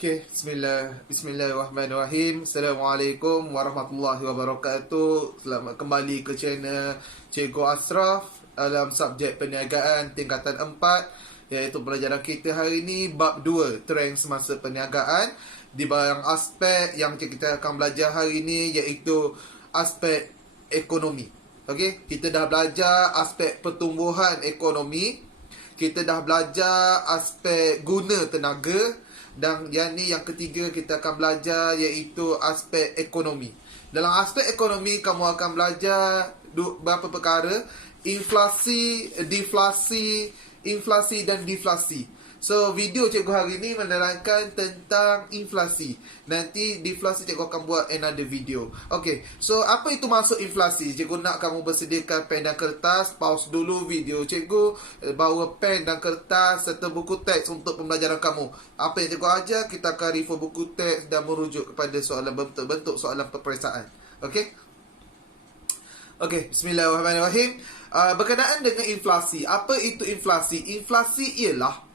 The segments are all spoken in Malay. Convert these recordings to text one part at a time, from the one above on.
Okay, Bismillahirrahmanirrahim. Assalamualaikum warahmatullahi wabarakatuh. Selamat kembali ke channel Cikgu Ashraf dalam subjek perniagaan tingkatan 4, iaitu pelajaran kita hari ini bab 2, trend semasa perniagaan. Di barang aspek yang kita akan belajar hari ini iaitu aspek ekonomi. Okay, kita dah belajar aspek pertumbuhan ekonomi, kita dah belajar aspek guna tenaga, dan yang ni yang ketiga kita akan belajar iaitu aspek ekonomi. Dalam aspek ekonomi kamu akan belajar beberapa perkara: inflasi, inflasi dan deflasi. So video cikgu hari ni menerangkan tentang inflasi. Nanti deflasi cikgu akan buat another video. Okay, so apa itu maksud inflasi? Cikgu nak kamu bersediakan pen dan kertas. Pause dulu video cikgu, bawa pen dan kertas serta buku teks untuk pembelajaran kamu. Apa yang cikgu ajar, kita akan refer buku teks dan merujuk kepada soalan bentuk-bentuk soalan peperiksaan. Okay, bismillahirrahmanirrahim. Berkenaan dengan inflasi, apa itu inflasi? Inflasi ialah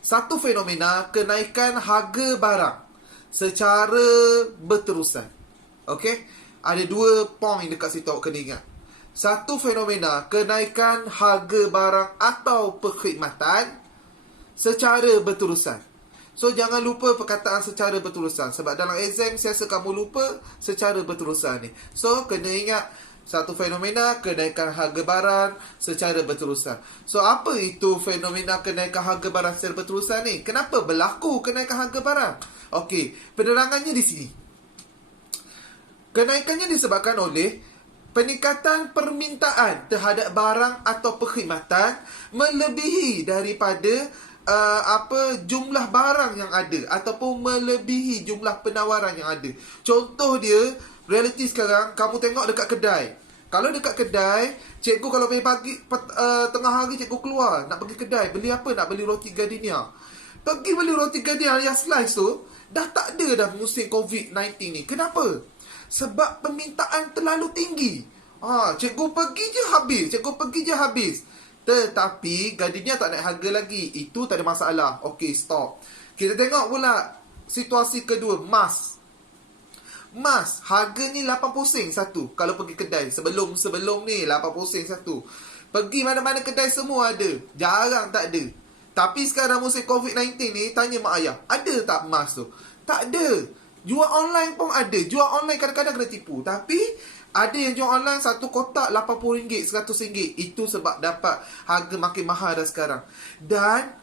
satu fenomena kenaikan harga barang secara berterusan. Okey? Ada dua poin dekat situ awak kena ingat. Satu fenomena kenaikan harga barang atau perkhidmatan secara berterusan. So, jangan lupa perkataan secara berterusan. Sebab dalam exam, siasa kamu lupa secara berterusan ni. So, kena ingat satu fenomena kenaikan harga barang secara berterusan. So, apa itu fenomena kenaikan harga barang secara berterusan ni? Kenapa berlaku kenaikan harga barang? Okey, penerangannya di sini. Kenaikannya disebabkan oleh peningkatan permintaan terhadap barang atau perkhidmatan melebihi daripada jumlah barang yang ada ataupun melebihi jumlah penawaran yang ada. Contoh dia, realiti sekarang kamu tengok dekat kedai. Kalau dekat kedai, cikgu kalau pagi tengah hari cikgu keluar nak pergi kedai, beli apa? Nak beli roti gardenia. Pergi beli roti gardenia yang slice tu, dah tak ada dah musim COVID-19 ni. Kenapa? Sebab permintaan terlalu tinggi. Cikgu pergi je habis. Tetapi gardenia tak naik harga lagi. Itu tak ada masalah. Okey, stop. Kita tengok pula situasi kedua, Mas, harganya 80 sen satu. Kalau pergi kedai Sebelum ni 80 sen satu. Pergi mana-mana kedai semua ada, jarang tak ada. Tapi sekarang musim COVID-19 ni, tanya mak ayah, ada tak emas tu? Tak ada. Jual online pun ada. Jual online kadang-kadang kena tipu. Tapi ada yang jual online satu kotak RM80, RM100. Itu sebab dapat harga makin mahal dah sekarang. Dan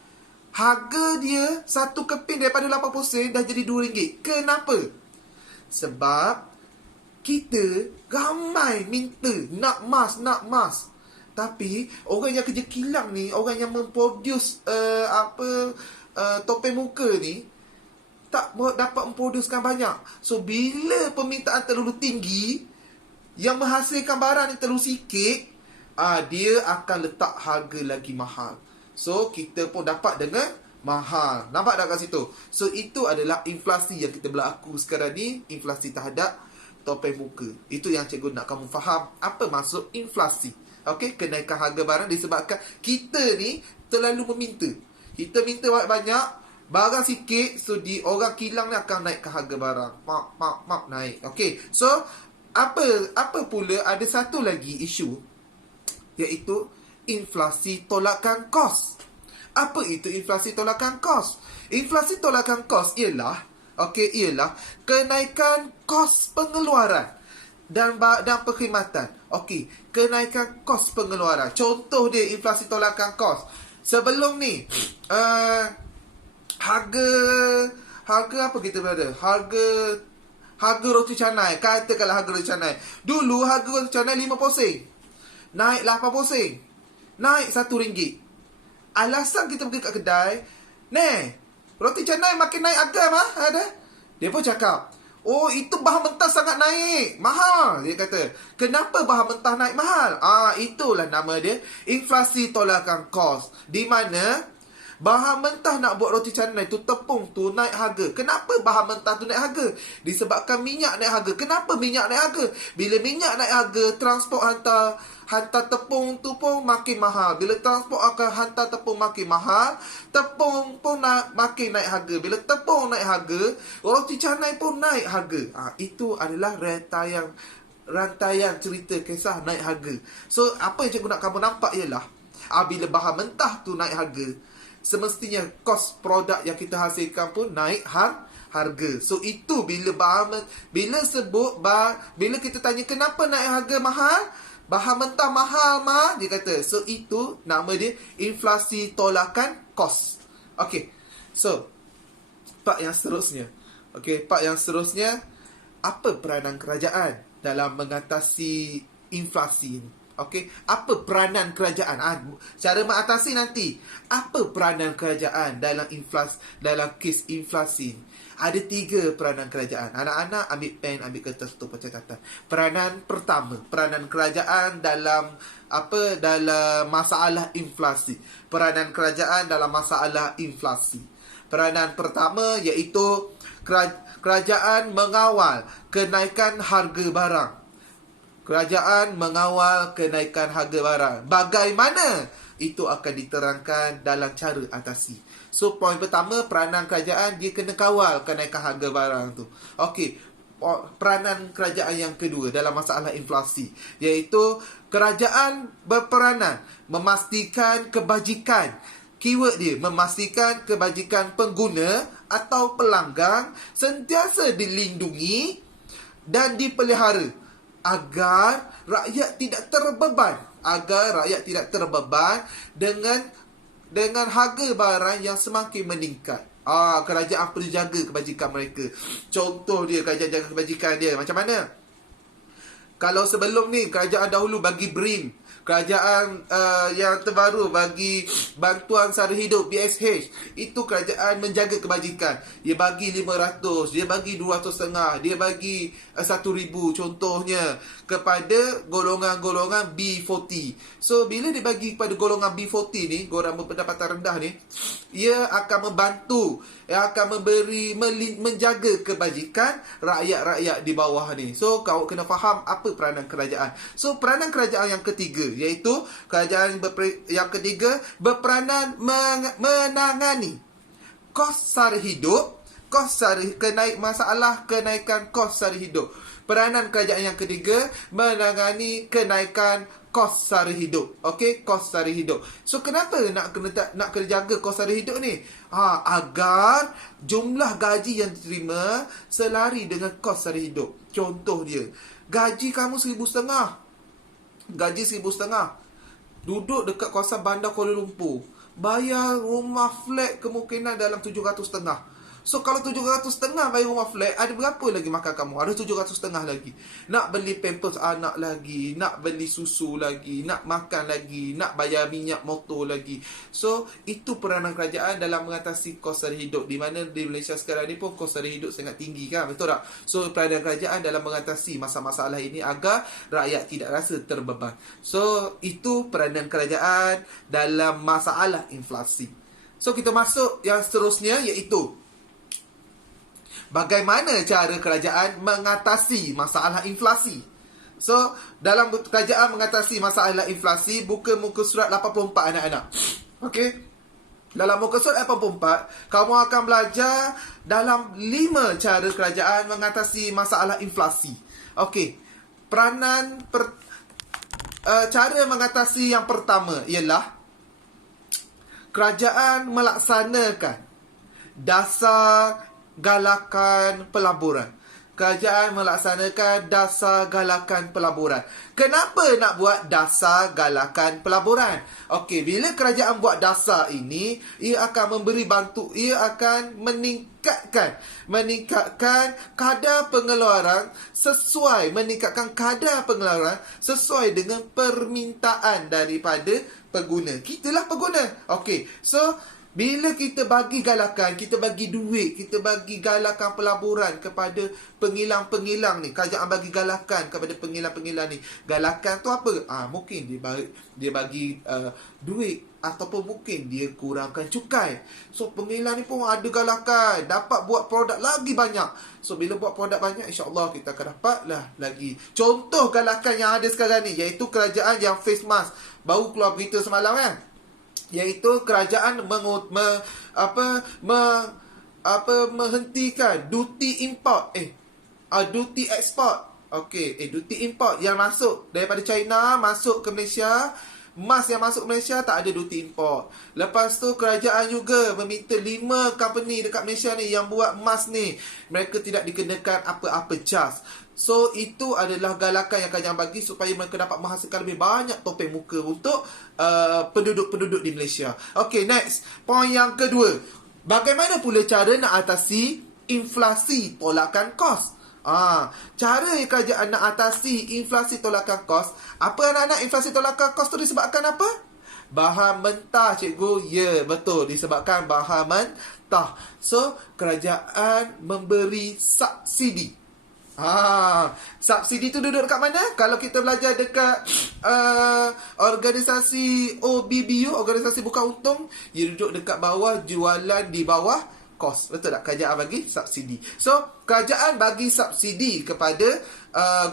harga dia satu keping daripada 80 sen dah jadi RM2. Kenapa? Sebab kita ramai minta nak emas. Tapi orang yang kerja kilang ni, orang yang memproduce topeng muka ni, tak dapat memproducekan banyak. So bila permintaan terlalu tinggi, yang menghasilkan barang ni terlalu sikit, dia akan letak harga lagi mahal. So kita pun dapat dengan mahal. Nampak tak kat situ? So itu adalah inflasi yang kita berlaku sekarang ni. Inflasi terhadap topeng muka. Itu yang cikgu nak kamu faham. Apa maksud inflasi? Okey, kenaikan harga barang disebabkan kita ni terlalu meminta. Kita minta banyak, barang sikit. So orang kilang ni akan naikkan harga barang. Mak naik. Okey, so apa pula ada satu lagi isu, iaitu inflasi tolakan kos. Apa itu inflasi tolakan kos? Inflasi tolakan kos ialah kenaikan kos pengeluaran dan perkhidmatan. Okey, kenaikan kos pengeluaran. Contoh dia inflasi tolakan kos. Sebelum ni harga apa kita berada? Harga roti canai. Katakanlah harga roti canai. Dulu harga roti canai 50 sen. Naiklah 80 sen. Naik RM1. Alasan kita pergi kat kedai, roti canai makin naik harga ada. Dia pun cakap, itu bahan mentah sangat naik, mahal. Dia kata, kenapa bahan mentah naik mahal? Itulah nama dia, inflasi tolakan kos. Di mana Bahan mentah nak buat roti canai tu, tepung tu naik harga. Kenapa bahan mentah tu naik harga? Disebabkan minyak naik harga. Kenapa minyak naik harga? Bila minyak naik harga, transport hantar tepung tu pun makin mahal. Bila transport akan hantar tepung makin mahal, tepung pun makin naik harga. Bila tepung naik harga, roti canai pun naik harga. Itu adalah rantaian cerita kisah naik harga. So, apa yang cikgu nak kamu nampak ialah, bila bahan mentah tu naik harga, semestinya kos produk yang kita hasilkan pun naik harga. So, itu bila kita tanya kenapa naik harga mahal, bahan mentah mahal, dia kata. So, itu nama dia inflasi tolakan kos. Okey. So, part yang seterusnya. Apa peranan kerajaan dalam mengatasi inflasi ini? Okey, apa peranan kerajaan? Cara mengatasi nanti. Apa peranan kerajaan dalam kes inflasi ini? Ada 3 peranan kerajaan. Anak-anak ambil pen, ambil kertas tu pencatatan. Peranan pertama, peranan kerajaan dalam masalah inflasi. Peranan kerajaan dalam masalah inflasi. Peranan pertama iaitu kerajaan mengawal kenaikan harga barang. Kerajaan mengawal kenaikan harga barang. Bagaimana? Itu akan diterangkan dalam cara atasi. So, poin pertama, peranan kerajaan, dia kena kawal kenaikan harga barang tu. Okey, peranan kerajaan yang kedua dalam masalah inflasi, iaitu kerajaan berperanan memastikan kebajikan. Keyword dia, memastikan kebajikan pengguna atau pelanggan sentiasa dilindungi dan dipelihara agar rakyat tidak terbeban dengan harga barang yang semakin meningkat. Kerajaan perlu jaga kebajikan mereka. Contoh dia, kerajaan jaga kebajikan dia macam mana? Kalau sebelum ni kerajaan dahulu bagi BRIM, kerajaan yang terbaru bagi bantuan sara hidup BSH, itu kerajaan menjaga kebajikan. Dia bagi 500, dia bagi 200.5, dia bagi 1,000 contohnya kepada golongan-golongan B40. So, bila dia bagi kepada golongan B40 ni, golongan berpendapatan rendah ni, ia akan membantu, ia akan menjaga kebajikan rakyat-rakyat di bawah ni. So, kau kena faham apa peranan kerajaan. So, peranan kerajaan yang ketiga, iaitu kerajaan yang ketiga berperanan menangani kos sara hidup, masalah kenaikan kos sara hidup. Peranan kerajaan yang ketiga menangani kenaikan kos sara hidup. Okey, kos sara hidup. So, kenapa nak kena jaga kos sara hidup ni? Agar jumlah gaji yang diterima selari dengan kos sara hidup. Contoh dia, gaji kamu 1,500. Gaji 1,500. Duduk dekat kawasan bandar Kuala Lumpur. Bayar rumah flat kemungkinan dalam 700.5. So, kalau 700.5 bayar rumah flat, ada berapa lagi makan kamu? Ada 700.5 lagi. Nak beli pampers anak lagi, nak beli susu lagi, nak makan lagi, nak bayar minyak motor lagi. So, itu peranan kerajaan dalam mengatasi kos sara hidup. Di mana di Malaysia sekarang ni pun kos sara hidup sangat tinggi kan? Betul tak? So, peranan kerajaan dalam mengatasi masalah-masalah ini agar rakyat tidak rasa terbeban. So, itu peranan kerajaan dalam masalah inflasi. So, kita masuk yang seterusnya, iaitu bagaimana cara kerajaan mengatasi masalah inflasi. So, dalam kerajaan mengatasi masalah inflasi, buka muka surat 84 anak-anak. Okey. Dalam muka surat 84, kamu akan belajar dalam 5 cara kerajaan mengatasi masalah inflasi. Okey. Cara mengatasi yang pertama ialah kerajaan melaksanakan dasar galakan pelaburan. Kerajaan melaksanakan dasar galakan pelaburan. Kenapa nak buat dasar galakan pelaburan? Okey, bila kerajaan buat dasar ini, ia akan meningkatkan kadar pengeluaran sesuai dengan permintaan daripada pengguna. Kitalah pengguna. Okey, so bila kita bagi galakan, kita bagi duit, kita bagi galakan pelaburan kepada pengilang-pengilang ni. Kerajaan bagi galakan kepada pengilang-pengilang ni. Galakan tu apa? Mungkin dia bagi duit ataupun mungkin dia kurangkan cukai. So Pengilang ni pun ada galakan, dapat buat produk lagi banyak. So bila buat produk banyak, insya-Allah kita akan dapatlah lagi. Contoh galakan yang ada sekarang ni, iaitu kerajaan yang face mask. Baru keluar berita semalam kan, iaitu kerajaan menghentikan duty import, duty export. Duty import yang masuk daripada China masuk ke Malaysia. Emas yang masuk ke Malaysia tak ada duty import. Lepas tu kerajaan juga meminta 5 company dekat Malaysia ni yang buat emas ni, mereka tidak dikenakan apa-apa jas. So itu adalah galakan yang kerajaan bagi supaya mereka dapat menghasilkan lebih banyak topeng muka untuk penduduk-penduduk di Malaysia. Next, poin yang kedua. Bagaimana pula cara nak atasi inflasi tolakan kos? Cara kerajaan nak atasi inflasi tolakan kos. Apa anak-anak, inflasi tolakan kos tu disebabkan apa? Bahan mentah, cikgu. Ya, betul, disebabkan bahan mentah. So kerajaan memberi subsidi. Subsidi tu duduk dekat mana? Kalau kita belajar dekat organisasi OBBU, organisasi bukan untung, dia duduk dekat bawah jualan di bawah kos. Betul tak? Kerajaan bagi subsidi. So kerajaan bagi subsidi kepada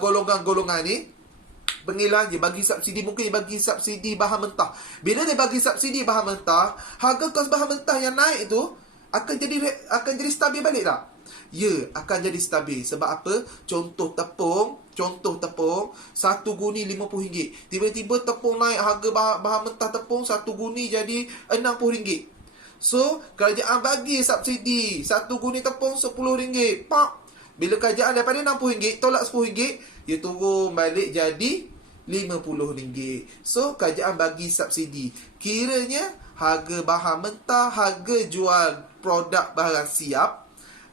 golongan-golongan ni. Pengilang dia bagi subsidi, mungkin dia bagi subsidi bahan mentah. Bila dia bagi subsidi bahan mentah, harga kos bahan mentah yang naik tu akan jadi stabil balik tak? Ya, akan jadi stabil. Sebab apa? Contoh tepung, 1 guni RM50. Tiba-tiba tepung naik, harga bahan mentah tepung 1 guni jadi RM60. So kerajaan bagi subsidi 1 guni tepung RM10. Bila kerajaan daripada RM60 tolak RM10, dia turun balik jadi RM50. So kerajaan bagi subsidi. Kiranya harga bahan mentah, harga jual produk barang siap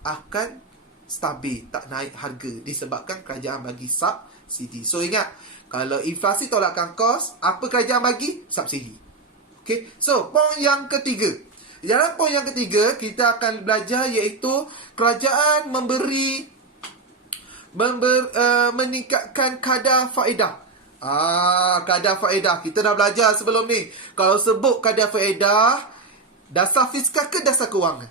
akan stabil, tak naik harga disebabkan kerajaan bagi subsidi. So ingat, kalau inflasi tolakan kos, apa kerajaan bagi? Subsidi. So poin yang ketiga. Dalam poin yang ketiga, kita akan belajar iaitu kerajaan meningkatkan kadar faedah. Kadar faedah. Kita dah belajar sebelum ni. Kalau sebut kadar faedah, dasar fiskal ke dasar kewangan?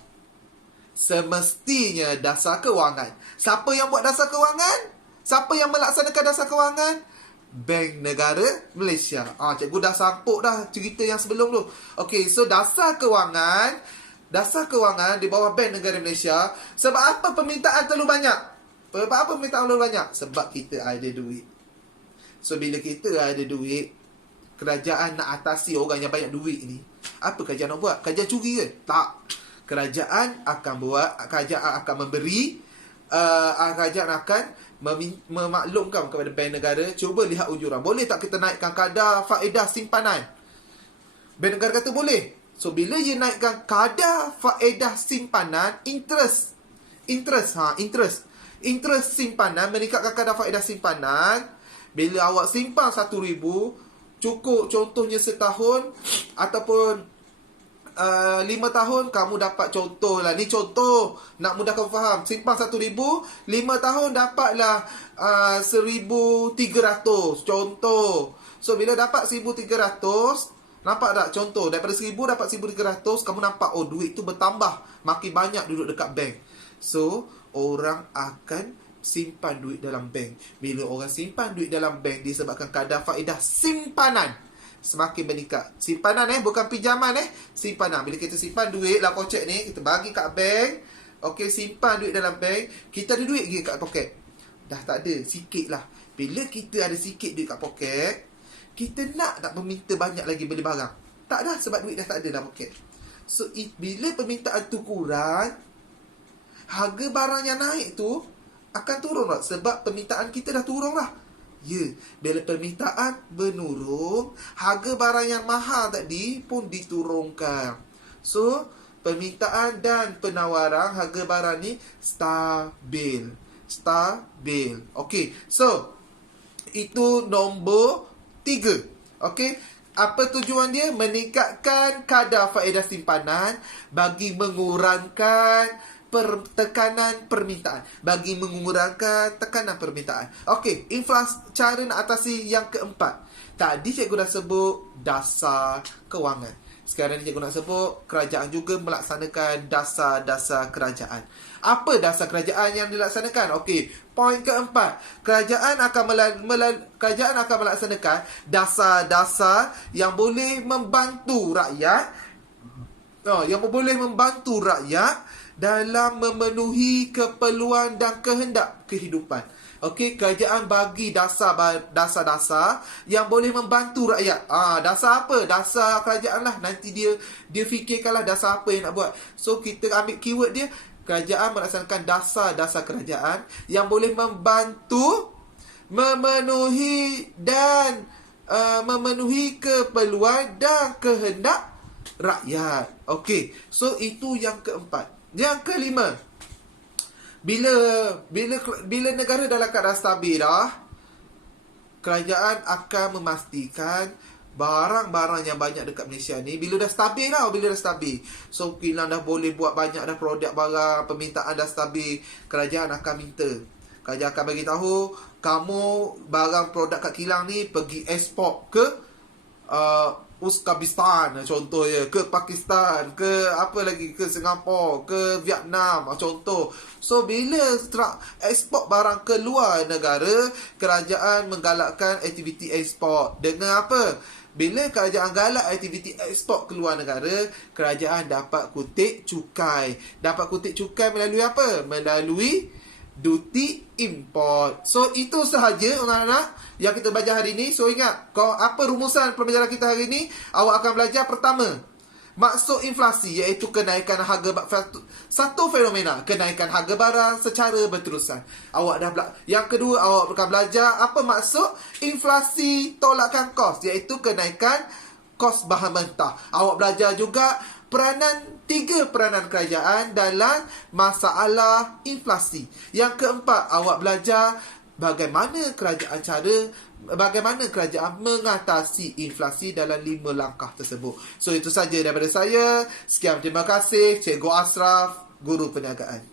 Semestinya dasar kewangan. Siapa yang buat dasar kewangan? Siapa yang melaksanakan dasar kewangan? Bank Negara Malaysia. Cikgu dah sampuk dah cerita yang sebelum tu. So dasar kewangan di bawah Bank Negara Malaysia. Sebab apa permintaan terlalu banyak? Sebab kita ada duit. So bila kita ada duit, kerajaan nak atasi orang yang banyak duit ni, apa kerajaan nak buat? Kerajaan curi ke? Tak. Kerajaan akan memberi, kerajaan akan memaklumkan kepada Bank Negara, cuba lihat ujuran. Boleh tak kita naikkan kadar faedah simpanan? Bank Negara kata boleh. So bila dia naikkan kadar faedah simpanan, interest simpanan, meningkatkan kadar faedah simpanan. Bila awak simpan RM1,000, cukup contohnya setahun ataupun 5 tahun, kamu dapat contohlah. Ni contoh nak mudahkan faham. Simpan RM1,000, 5 tahun dapatlah RM1,300. Contoh. So bila dapat RM1,300, nampak tak contoh? Daripada RM1,000 dapat RM1,300, kamu nampak duit tu bertambah, makin banyak duduk dekat bank. So orang akan simpan duit dalam bank. Bila orang simpan duit dalam bank, disebabkan kadar faedah simpanan semakin meningkat. Simpanan bukan pinjaman simpanan. Bila kita simpan duit lah kocek ni, kita bagi kat bank. Simpan duit dalam bank, kita ada duit lagi kat poket. Dah tak ada, sikit lah. Bila kita ada sikit duit kat poket, kita nak meminta banyak lagi beli barang. Tak dah, sebab duit dah tak ada dalam poket. So bila permintaan tu kurang, harga barang yang naik tu akan turun tak? Sebab permintaan kita dah turun lah. Ya, bila permintaan menurun, harga barang yang mahal tadi pun diturunkan. So permintaan dan penawaran harga barang ni stabil. So itu nombor 3. Apa tujuan dia? Meningkatkan kadar faedah simpanan bagi mengurangkan tekanan permintaan. Inflasi, cara nak atasi yang keempat. Tadi cikgu dah sebut dasar kewangan. Sekarang ni cikgu nak sebut, kerajaan juga melaksanakan dasar-dasar kerajaan. Apa dasar kerajaan yang dilaksanakan? Okey, poin keempat. Kerajaan akan melaksanakan dasar-dasar yang boleh membantu rakyat, dalam memenuhi keperluan dan kehendak kehidupan. Okey, kerajaan bagi dasar-dasar yang boleh membantu rakyat. Dasar apa? Dasar kerajaan lah. Nanti dia fikirkanlah dasar apa yang nak buat. So, kita ambil keyword dia. Kerajaan melaksanakan dasar-dasar kerajaan yang boleh membantu memenuhi keperluan dan kehendak rakyat. Okey, so itu yang keempat. Yang kelima, bila negara dalam keadaan stabil dah, kerajaan akan memastikan barang-barang yang banyak dekat Malaysia ni bila dah stabil. So kilang dah boleh buat banyak dah produk barang, permintaan dah stabil, kerajaan akan minta. Kerajaan akan bagi tahu, kamu barang produk kat kilang ni pergi ekspor ke Uzbekistan contohnya, ke Pakistan, ke apa lagi, ke Singapura, ke Vietnam contoh. So bila ekspor barang ke luar negara, kerajaan menggalakkan aktiviti ekspor dengan apa? Bila kerajaan galak aktiviti ekspor ke luar negara, kerajaan dapat kutip cukai. Dapat kutip cukai melalui apa? Melalui duty import. So itu sahaja anak-anak yang kita belajar hari ini. So ingat, apa rumusan pembelajaran kita hari ini? Awak akan belajar pertama, maksud inflasi, iaitu kenaikan harga satu fenomena, kenaikan harga barang secara berterusan. Yang kedua, awak akan belajar apa maksud inflasi tolakan kos, iaitu kenaikan kos bahan mentah. Awak belajar juga tiga peranan kerajaan dalam masalah inflasi. Yang keempat, awak belajar bagaimana kerajaan mengatasi inflasi dalam 5 langkah tersebut. So itu saja daripada saya. Sekian, terima kasih. Cikgu Ashraf, Guru Perniagaan.